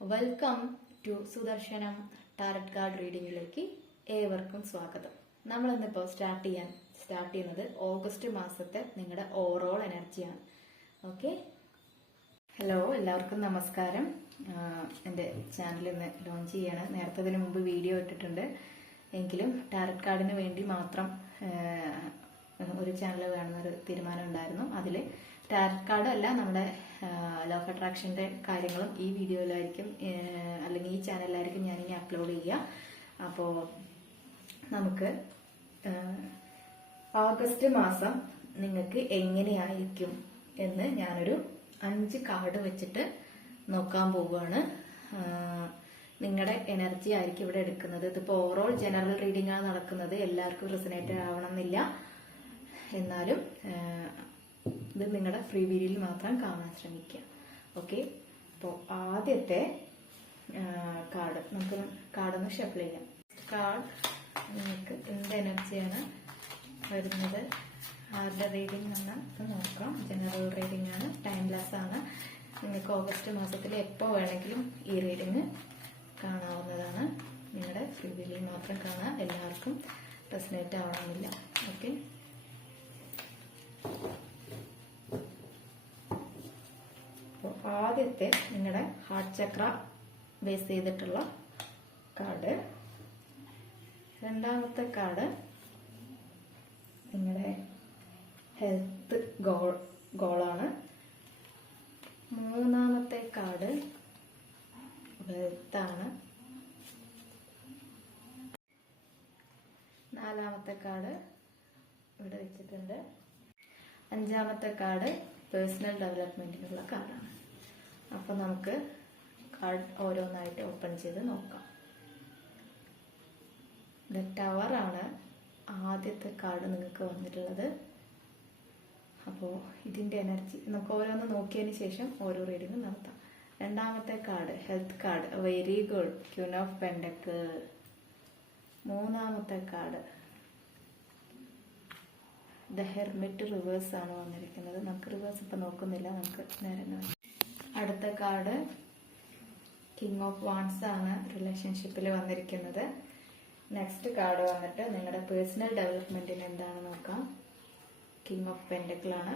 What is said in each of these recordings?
Welcome to Sudarshanam tarot card റീഡിങ്ങിലേക്ക് ഏവർക്കും സ്വാഗതം. നമ്മൾ ഇന്നിപ്പോൾ സ്റ്റാർട്ട് ചെയ്യാൻ സ്റ്റാർട്ട് ചെയ്യുന്നത് ഓഗസ്റ്റ് മാസത്തെ നിങ്ങളുടെ ഓവറോൾ എനർജിയാണ് ഓക്കെ ഹലോ എല്ലാവർക്കും നമസ്കാരം. എന്റെ ചാനൽ ഇന്ന് ലോഞ്ച് ചെയ്യാണ്. നേരത്തെ ഇതിന് മുമ്പ് വീഡിയോ ഇട്ടിട്ടുണ്ട്. എങ്കിലും ടാരറ്റ് കാർഡിന് വേണ്ടി മാത്രം ഒരു ചാനൽ വേണമെന്നൊരു തീരുമാനം ഉണ്ടായിരുന്നു. അതിൽ ടാരറ്റ് കാർഡും അല്ല നമ്മുടെ ലോ ഓഫ് അട്രാക്ഷന്റെ കാര്യങ്ങളും ഈ വീഡിയോയിലായിരിക്കും അല്ലെങ്കിൽ ഈ ചാനലിലായിരിക്കും ഞാനിനി അപ്ലോഡ് ചെയ്യുക. അപ്പോൾ നമുക്ക് ഓഗസ്റ്റ് മാസം നിങ്ങൾക്ക് എങ്ങനെയായിരിക്കും എന്ന് ഞാനൊരു അഞ്ച് കാർഡ് വെച്ചിട്ട് നോക്കാൻ പോവുകയാണ്. നിങ്ങളുടെ എനർജി ആയിരിക്കും ഇവിടെ എടുക്കുന്നത്. ഇതിപ്പോൾ ഓവറോൾ ജനറൽ റീഡിംഗ് ആണ് നടക്കുന്നത്. എല്ലാവർക്കും റിസനേറ്റ് ആവണമെന്നില്ല. എന്നാലും ആഹ് ഇത് നിങ്ങളുടെ ഫ്രീ വീഡിയോയിൽ മാത്രം കാണാൻ ശ്രമിക്കുക ഓക്കെ അപ്പോൾ ആദ്യത്തെ കാർഡ് നമുക്ക് കാർഡൊന്ന് ഷഫിൾ ചെയ്യാം. കാർഡ് നിങ്ങൾക്ക് എന്ത് എനർജിയാണ് വരുന്നത്? ആരുടെ റീഡിംഗ് ആണ് നോക്കാം. ജനറൽ റീഡിംഗ് ആണ് ടൈംലെസ് ആണ്. നിങ്ങൾക്ക് ഓഗസ്റ്റ് മാസത്തിൽ എപ്പോൾ വേണമെങ്കിലും ഈ റീഡിംഗ് കാണാവുന്നതാണ്. നിങ്ങളുടെ ഫ്രീ വീഡിയോയിൽ മാത്രം കാണാം എല്ലാവർക്കും റെസിനേറ്റ് ആവണമെന്നില്ല. ഓക്കെ അപ്പോൾ ആദ്യത്തെ നിങ്ങളുടെ ഹാർട്ട് ചക്ര ബേസ് ചെയ്തിട്ടുള്ള കാർഡ് രണ്ടാമത്തെ കാർഡ് നിങ്ങളുടെ ഹെൽത്ത് ഗോൾ ഗോളാണ് മൂന്നാമത്തെ കാർഡ് വെൽത്താണ് നാലാമത്തെ കാർഡ് ഇവിടെ വെച്ചിട്ടുണ്ട്. അഞ്ചാമത്തെ കാർഡ് പേഴ്സണൽ ഡെവലപ്മെന്റിനുള്ള കാർഡാണ് അപ്പോൾ നമുക്ക് കാർഡ് ഓരോന്നായിട്ട് ഓപ്പൺ ചെയ്ത് നോക്കാം. ദ ടവർ ആണ് ആദ്യത്തെ കാർഡ് നിങ്ങൾക്ക് വന്നിട്ടുള്ളത്. അപ്പോൾ ഇതിന്റെ എനർജി നമുക്ക് ഓരോന്ന് നോക്കിയതിന് ശേഷം ഓരോ റീഡിങ് നടത്താം. രണ്ടാമത്തെ card health card very good queen of pentacles മൂന്നാമത്തെ കാർഡ് ദ ഹെർമിറ്റ് ആണ് വന്നിരിക്കുന്നത്. നമുക്ക് റിവേഴ്സ് ഇപ്പം നോക്കുന്നില്ല. നമുക്ക് നേരെ. അടുത്ത കാർഡ് കിങ് ഓഫ് വാൺസ് ആണ് റിലേഷൻഷിപ്പിൽ വന്നിരിക്കുന്നത്. നെക്സ്റ്റ് കാർഡ് വന്നിട്ട് നിങ്ങളുടെ പേഴ്സണൽ ഡെവലപ്മെന്റിന് എന്താണ് നോക്കാം. കിങ് ഓഫ് പെൻഡക്കിളാണ്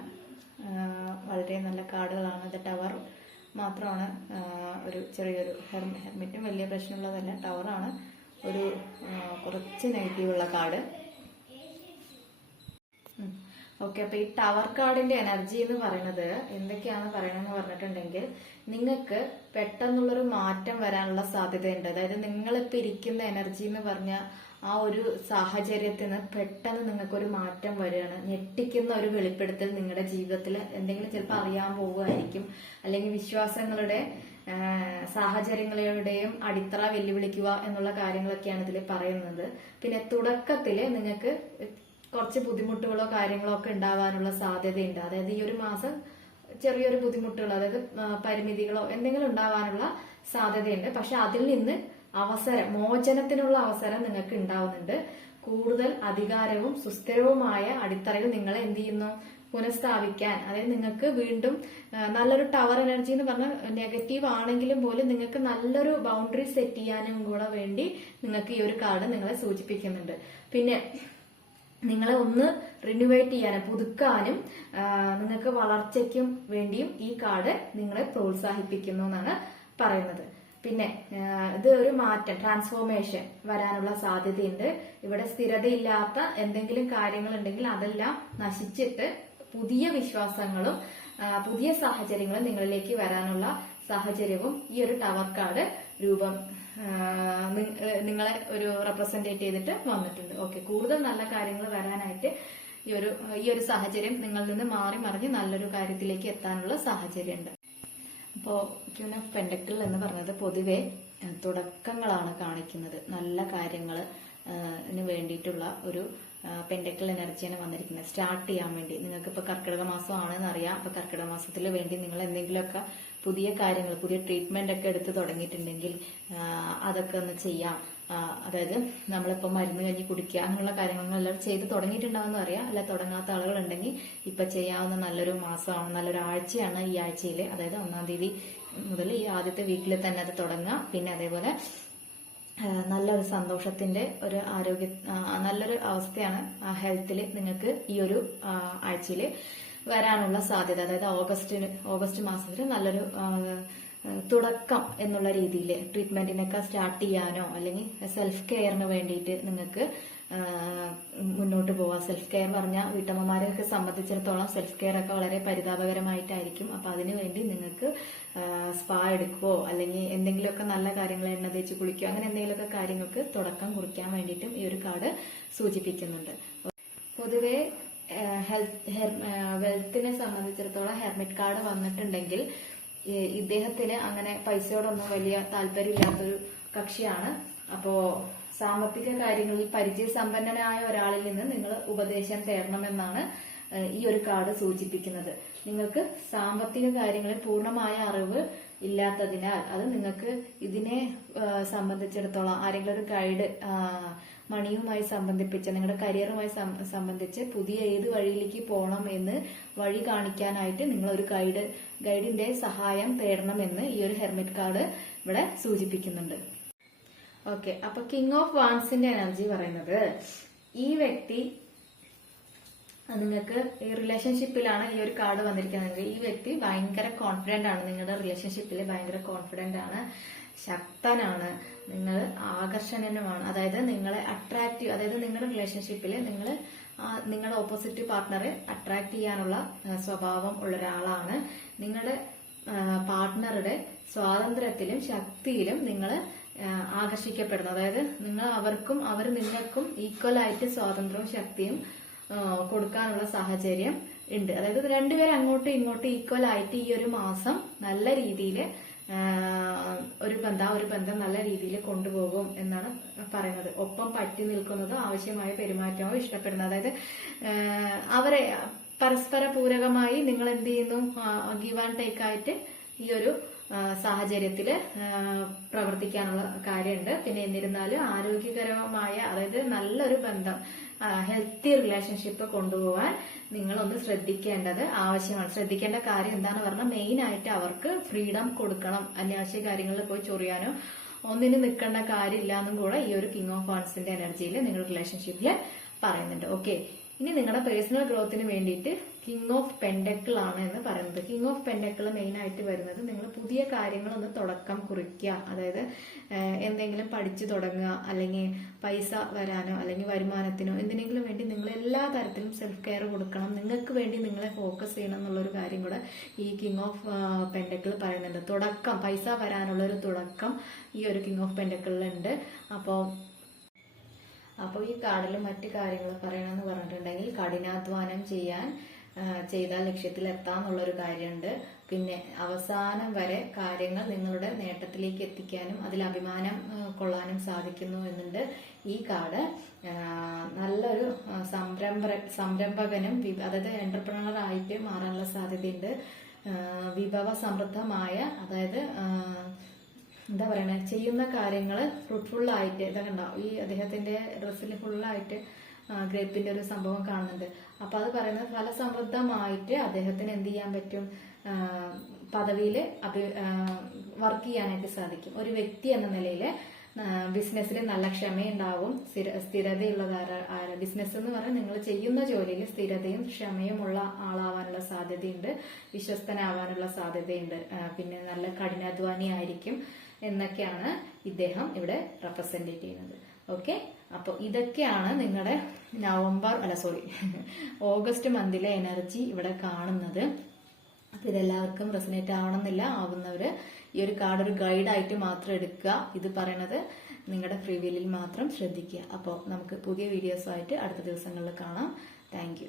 വളരെ നല്ല കാർഡുകളാണ്. ദ ടവർ മാത്രമാണ് ഒരു ചെറിയൊരു ഹെർമി ഹെർമിറ്റും വലിയ പ്രശ്നമുള്ളതല്ല. ടവറാണ് ഒരു കുറച്ച് നെഗറ്റീവുള്ള കാർഡ് ഓക്കെ അപ്പൊ ഈ ടവർ കാർഡിന്റെ എനർജി എന്ന് പറയുന്നത് എന്തൊക്കെയാണ് പറയണമെന്ന് പറഞ്ഞിട്ടുണ്ടെങ്കിൽ നിങ്ങൾക്ക് പെട്ടെന്നുള്ളൊരു മാറ്റം വരാനുള്ള സാധ്യതയുണ്ട്. അതായത് നിങ്ങളിപ്പോ ഇരിക്കുന്ന എനർജി എന്ന് പറഞ്ഞ ആ ഒരു സാഹചര്യത്തിന് പെട്ടെന്ന് നിങ്ങൾക്കൊരു മാറ്റം വരികയാണ്. ഞെട്ടിക്കുന്ന ഒരു വെളിപ്പെടുത്തൽ നിങ്ങളുടെ ജീവിതത്തിൽ എന്തെങ്കിലും ചിലപ്പോൾ അറിയാൻ പോവുമായിരിക്കും അല്ലെങ്കിൽ വിശ്വാസങ്ങളുടെ സാഹചര്യങ്ങളുടെയും അടിത്തറ വെല്ലുവിളിക്കുക എന്നുള്ള കാര്യങ്ങളൊക്കെയാണ് ഇതിൽ പറയുന്നത്. പിന്നെ തുടക്കത്തിൽ നിങ്ങൾക്ക് കുറച്ച് ബുദ്ധിമുട്ടുകളോ കാര്യങ്ങളോ ഒക്കെ ഉണ്ടാവാനുള്ള സാധ്യതയുണ്ട്. അതായത് ഈ ഒരു മാസം ചെറിയൊരു ബുദ്ധിമുട്ടുകൾ അതായത് പരിമിതികളോ എന്തെങ്കിലും ഉണ്ടാവാനുള്ള സാധ്യതയുണ്ട്. പക്ഷെ അതിൽ നിന്ന് അവസരം മോചനത്തിനുള്ള അവസരം നിങ്ങൾക്ക് ഉണ്ടാവുന്നുണ്ട്. കൂടുതൽ അധികാരവും സുസ്ഥിരവുമായ അടിത്തറയിൽ നിങ്ങളെ എന്ത് ചെയ്യുന്നു? പുനഃസ്ഥാപിക്കാൻ. അതായത് നിങ്ങൾക്ക് വീണ്ടും നല്ലൊരു ടവർ എനർജി എന്ന് പറഞ്ഞാൽ നെഗറ്റീവ് ആണെങ്കിലും പോലും നിങ്ങൾക്ക് നല്ലൊരു ബൗണ്ടറി സെറ്റ് ചെയ്യാനും കൂടെ വേണ്ടി നിങ്ങൾക്ക് ഈ ഒരു കാർഡ് നിങ്ങളെ സൂചിപ്പിക്കുന്നുണ്ട്. പിന്നെ നിങ്ങളെ ഒന്ന് റിനുവേറ്റ് ചെയ്യാനും പുതുക്കാനും നിങ്ങൾക്ക് വളർച്ചയ്ക്കും വേണ്ടിയും ഈ കാർഡ് നിങ്ങളെ പ്രോത്സാഹിപ്പിക്കുന്നു എന്നാണ് പറയുന്നത്. പിന്നെ ഇത് ഒരു മാറ്റം ട്രാൻസ്ഫോർമേഷൻ വരാനുള്ള സാധ്യതയുണ്ട്. ഇവിടെ സ്ഥിരതയില്ലാത്ത എന്തെങ്കിലും കാര്യങ്ങൾ ഉണ്ടെങ്കിൽ അതെല്ലാം നശിച്ചിട്ട് പുതിയ വിശ്വാസങ്ങളും പുതിയ സാഹചര്യങ്ങളും നിങ്ങളിലേക്ക് വരാനുള്ള സാഹചര്യവും ഈ ഒരു ടവർ കാർഡ് രൂപം നിങ്ങളെ ഒരു റെപ്രസെന്റേറ്റ് ചെയ്തിട്ട് വന്നിട്ടുണ്ട്. ഓക്കെ കൂടുതൽ നല്ല കാര്യങ്ങൾ വരാനായിട്ട് ഈ ഒരു ഈ ഒരു സാഹചര്യം നിങ്ങളിൽ നിന്ന് മാറി മറിഞ്ഞ് നല്ലൊരു കാര്യത്തിലേക്ക് എത്താനുള്ള സാഹചര്യമുണ്ട്. അപ്പോ ക്യൂൻ ഓഫ് പെൻഡക്കിൾ എന്ന് പറഞ്ഞത് പൊതുവെ തുടക്കങ്ങളാണ് കാണിക്കുന്നത്. നല്ല കാര്യങ്ങൾ വേണ്ടിയിട്ടുള്ള ഒരു പെൻഡക്കിൾ എനർജിയാണ് വന്നിരിക്കുന്നത്. സ്റ്റാർട്ട് ചെയ്യാൻ വേണ്ടി. നിങ്ങൾക്ക് ഇപ്പോൾ കർക്കിടക മാസം ആണെന്ന് അറിയാം. അപ്പോൾ കർക്കിടക മാസത്തിൽ വേണ്ടി നിങ്ങൾ എന്തെങ്കിലുമൊക്കെ പുതിയ കാര്യങ്ങൾ പുതിയ ട്രീറ്റ്മെന്റ് ഒക്കെ എടുത്ത് തുടങ്ങിയിട്ടുണ്ടെങ്കിൽ അതൊക്കെ ഒന്ന് ചെയ്യാം. അതായത് നമ്മളിപ്പോൾ മരുന്ന് കഴിഞ്ഞ് കുടിക്കുക അങ്ങനെയുള്ള കാര്യങ്ങളെല്ലാം ചെയ്ത് തുടങ്ങിയിട്ടുണ്ടാവുമെന്ന് അറിയാം. അല്ല തുടങ്ങാത്ത ആളുകളുണ്ടെങ്കിൽ ഇപ്പൊ ചെയ്യാവുന്ന നല്ലൊരു മാസമാണ് നല്ലൊരു ആഴ്ചയാണ് ഈ ആഴ്ചയിൽ അതായത് ഒന്നാം തീയതി മുതൽ ഈ ആദ്യത്തെ വീക്കിൽ തന്നെ അത് തുടങ്ങാം. പിന്നെ അതേപോലെ നല്ലൊരു സന്തോഷത്തിന്റെ ഒരു ആരോഗ്യ നല്ലൊരു അവസ്ഥയാണ് ഹെൽത്തിൽ നിങ്ങൾക്ക് ഈ ഒരു ആഴ്ചയിൽ വരാനുള്ള സാധ്യത. അതായത് ഓഗസ്റ്റിന് ഓഗസ്റ്റ് മാസത്തിൽ നല്ലൊരു തുടക്കം എന്നുള്ള രീതിയിൽ ട്രീറ്റ്മെന്റിനൊക്കെ സ്റ്റാർട്ട് ചെയ്യാനോ അല്ലെങ്കിൽ സെൽഫ് കെയറിന് വേണ്ടിയിട്ട് നിങ്ങൾക്ക് മുന്നോട്ട് പോവാം. സെൽഫ് കെയർ പറഞ്ഞാൽ വീട്ടമ്മമാരെയൊക്കെ സംബന്ധിച്ചിടത്തോളം സെൽഫ് കെയർ ഒക്കെ വളരെ പരിതാപകരമായിട്ടായിരിക്കും. അപ്പൊ അതിനു വേണ്ടി നിങ്ങൾക്ക് സ്പാ എടുക്കുകയോ അല്ലെങ്കിൽ എന്തെങ്കിലുമൊക്കെ നല്ല കാര്യങ്ങൾ എണ്ണ തേച്ച് കുളിക്കുകയോ അങ്ങനെ എന്തെങ്കിലുമൊക്കെ കാര്യങ്ങൾക്ക് തുടക്കം കുറിക്കാൻ വേണ്ടിയിട്ടും ഈ ഒരു കാർഡ് സൂചിപ്പിക്കുന്നുണ്ട്. പൊതുവെ ഹെൽത്ത് വെൽത്തിനെ സംബന്ധിച്ചിടത്തോളം ഹെർമിറ്റ് കാർഡ് വന്നിട്ടുണ്ടെങ്കിൽ ഇദ്ദേഹത്തിന് അങ്ങനെ പൈസയോടൊന്നും വലിയ താല്പര്യമില്ലാത്തൊരു കക്ഷിയാണ്. അപ്പോ സാമ്പത്തിക കാര്യങ്ങളിൽ പരിചയ സമ്പന്നനായ ഒരാളിൽ നിന്ന് നിങ്ങൾ ഉപദേശം തേടണമെന്നാണ് ഈ ഒരു കാർഡ് സൂചിപ്പിക്കുന്നത്. നിങ്ങൾക്ക് സാമ്പത്തിക കാര്യങ്ങളിൽ പൂർണമായ അറിവ് ഇല്ലാത്തതിനാൽ അത് നിങ്ങൾക്ക് ഇതിനെ സംബന്ധിച്ചിടത്തോളം ആരെങ്കിലും ഒരു ഗൈഡ് മണിയുമായി സംബന്ധിപ്പിച്ച് നിങ്ങളുടെ കരിയറുമായി സംബന്ധിച്ച് പുതിയ ഏത് വഴിയിലേക്ക് പോകണം എന്ന് വഴി കാണിക്കാനായിട്ട് നിങ്ങൾ ഒരു ഗൈഡ് ഗൈഡിന്റെ സഹായം തേടണമെന്ന് ഈ ഒരു ഹെർമിറ്റ് കാർഡ് ഇവിടെ സൂചിപ്പിക്കുന്നുണ്ട്. ഓക്കെ അപ്പൊ കിങ് ഓഫ് വാൻസിന്റെ എനർജി പറയുന്നത് ഈ വ്യക്തി നിങ്ങൾക്ക് ഈ റിലേഷൻഷിപ്പിലാണ് ഈ ഒരു കാർഡ് വന്നിരിക്കുന്നത്. ഈ വ്യക്തി ഭയങ്കര കോൺഫിഡന്റ് ആണ്. നിങ്ങളുടെ റിലേഷൻഷിപ്പിൽ ഭയങ്കര കോൺഫിഡന്റ് ആണ്. ശക്തനാണ്. നിങ്ങൾ ആകർഷണനുമാണ് അതായത് നിങ്ങളെ അട്രാക്റ്റീവ് അതായത് നിങ്ങളുടെ റിലേഷൻഷിപ്പിൽ നിങ്ങൾ നിങ്ങളുടെ ഓപ്പോസിറ്റ് പാർട്ട്ണറെ അട്രാക്ട് ചെയ്യാനുള്ള സ്വഭാവം ഉള്ള ഒരാളാണ്. നിങ്ങളുടെ പാർട്ട്ണറുടെ സ്വാതന്ത്ര്യത്തിലും ശക്തിയിലും നിങ്ങൾ ആകർഷിക്കപ്പെടുന്നു. അതായത് നിങ്ങൾ അവർക്കും അവർ നിങ്ങൾക്കും ഈക്വലായിട്ട് സ്വാതന്ത്ര്യവും ശക്തിയും കൊടുക്കാനുള്ള സാഹചര്യം ഉണ്ട്. അതായത് രണ്ടുപേരും അങ്ങോട്ടും ഇങ്ങോട്ടും ഈക്വൽ ആയിട്ട് ഈ ഒരു മാസം നല്ല രീതിയിൽ ഒരു ബന്ധം ഒരു ബന്ധം നല്ല രീതിയിൽ കൊണ്ടുപോകും എന്നാണ് പറയുന്നത്. ഒപ്പം പറ്റി നിൽക്കുന്നത് ആവശ്യമായ പെരുമാറ്റമോ ഇഷ്ടപ്പെടുന്നത്. അതായത് അവരെ പരസ്പര പൂരകമായി നിങ്ങൾ എന്ത് ചെയ്യുന്നു ഗീവ് ആൻഡ് ടേക്ക് ആയിട്ട് ഈ ഒരു ആ, പ്രവർത്തിക്കാനുള്ള കാര്യമുണ്ട്. പിന്നെ എന്നിരുന്നാലും ആരോഗ്യകരമായ അതായത് നല്ലൊരു ബന്ധം ഹെൽത്തി റിലേഷൻഷിപ്പ് കൊണ്ടുപോകാൻ നിങ്ങളൊന്ന് ശ്രദ്ധിക്കേണ്ടത് ആവശ്യമാണ്. ശ്രദ്ധിക്കേണ്ട കാര്യം എന്താണെന്ന് പറഞ്ഞാൽ മെയിൻ ആയിട്ട് അവർക്ക് ഫ്രീഡം കൊടുക്കണം. അനാവശ്യ കാര്യങ്ങളിൽ പോയി ചൊറിയാനോ ഒന്നിനും നിൽക്കേണ്ട കാര്യമില്ല എന്നും കൂടെ ഈ ഒരു കിങ് ഓഫ് വാൺസിന്റെ എനർജിയിൽ നിങ്ങൾ റിലേഷൻഷിപ്പിൽ പറയുന്നുണ്ട്. ഓക്കെ ഇനി നിങ്ങളുടെ പേഴ്സണൽ ഗ്രോത്തിന് വേണ്ടിയിട്ട് കിങ് ഓഫ് പെൻഡക്കിൾ ആണ് എന്ന് പറയുന്നത്. കിങ് ഓഫ് പെൻഡക്കിൾ മെയിൻ ആയിട്ട് വരുന്നത് നിങ്ങൾ പുതിയ കാര്യങ്ങളൊന്ന് തുടക്കം കുറിക്കുക അതായത് എന്തെങ്കിലും പഠിച്ചു തുടങ്ങുക അല്ലെങ്കിൽ പൈസ വരാനോ അല്ലെങ്കിൽ വരുമാനത്തിനോ എന്തിനെങ്കിലും വേണ്ടി നിങ്ങൾ എല്ലാ തരത്തിലും സെൽഫ് കെയർ കൊടുക്കണം. നിങ്ങൾക്ക് വേണ്ടി നിങ്ങളെ ഫോക്കസ് ചെയ്യണം എന്നുള്ളൊരു കാര്യം കൂടെ ഈ കിങ് ഓഫ് പെൻഡക്കിൾ പറയുന്നുണ്ട്. തുടക്കം പൈസ വരാനുള്ള ഒരു തുടക്കം ഈ ഒരു കിങ് ഓഫ് പെൻഡക്കിളിലുണ്ട് അപ്പോൾ അപ്പോൾ ഈ കാർഡിൽ മറ്റു കാര്യങ്ങൾ പറയണമെന്ന് പറഞ്ഞിട്ടുണ്ടെങ്കിൽ കഠിനാധ്വാനം ചെയ്യാൻ ചെയ്താൽ ലക്ഷ്യത്തിൽ എത്താമെന്നുള്ളൊരു കാര്യമുണ്ട്. പിന്നെ അവസാനം വരെ കാര്യങ്ങൾ നിങ്ങളുടെ നേട്ടത്തിലേക്ക് എത്തിക്കാനും അതിൽ അഭിമാനം കൊള്ളാനും സാധിക്കുന്നു എന്നുണ്ട് ഈ കാർഡ്. നല്ലൊരു സംരംഭ സംരംഭകനും അതായത് എന്റർപ്രണർ ആയിട്ട് മാറാനുള്ള സാധ്യതയുണ്ട്. വിഭവ സമൃദ്ധമായ അതായത് എന്താ പറയണേ ചെയ്യുന്ന കാര്യങ്ങൾ ഫ്രൂട്ട്ഫുൾ ആയിട്ട് ഇതാ കണ്ടോ ഈ അദ്ദേഹത്തിന്റെ ഡ്രസ്സിൽ ഫുള്ളായിട്ട് ഗ്രേപ്പിന്റെ ഒരു സംഭവം കാണുന്നുണ്ട്. അപ്പൊ അത് പറയുന്നത് ഫലസമൃദ്ധമായിട്ട് അദ്ദേഹത്തിന് എന്ത് ചെയ്യാൻ പറ്റും? പദവിയിൽ വർക്ക് ചെയ്യാനായിട്ട് സാധിക്കും. ഒരു വ്യക്തി എന്ന നിലയിൽ ബിസിനസ്സിൽ നല്ല ക്ഷമയുണ്ടാവും സ്ഥിര സ്ഥിരതയുള്ള ബിസിനസ് എന്ന് പറഞ്ഞാൽ നിങ്ങൾ ചെയ്യുന്ന ജോലിയിൽ സ്ഥിരതയും ക്ഷമയുമുള്ള ആളാവാനുള്ള സാധ്യതയുണ്ട് വിശ്വസ്തനാവാനുള്ള സാധ്യതയുണ്ട്. പിന്നെ നല്ല കഠിനാധ്വാനി ആയിരിക്കും എന്നൊക്കെയാണ് ഇദ്ദേഹം ഇവിടെ റെപ്രസെന്റ് ചെയ്യുന്നത്. ഓക്കെ അപ്പോൾ ഇതൊക്കെയാണ് നിങ്ങളുടെ നവംബർ അല്ല സോറി ഓഗസ്റ്റ് മന്തിലെ എനർജി ഇവിടെ കാണുന്നത്. അപ്പൊ ഇതെല്ലാവർക്കും റെസിനേറ്റ് ആവണമെന്നില്ല. ആവുന്നവര് ഈ ഒരു കാർഡ് ഒരു ഗൈഡായിട്ട് മാത്രം എടുക്കുക. ഇത് പറയണത് നിങ്ങളുടെ ഫ്രീ വില്ലിൽ മാത്രം ശ്രദ്ധിക്കുക. അപ്പോൾ നമുക്ക് പുതിയ വീഡിയോസുമായിട്ട് അടുത്ത ദിവസങ്ങളിൽ കാണാം. താങ്ക്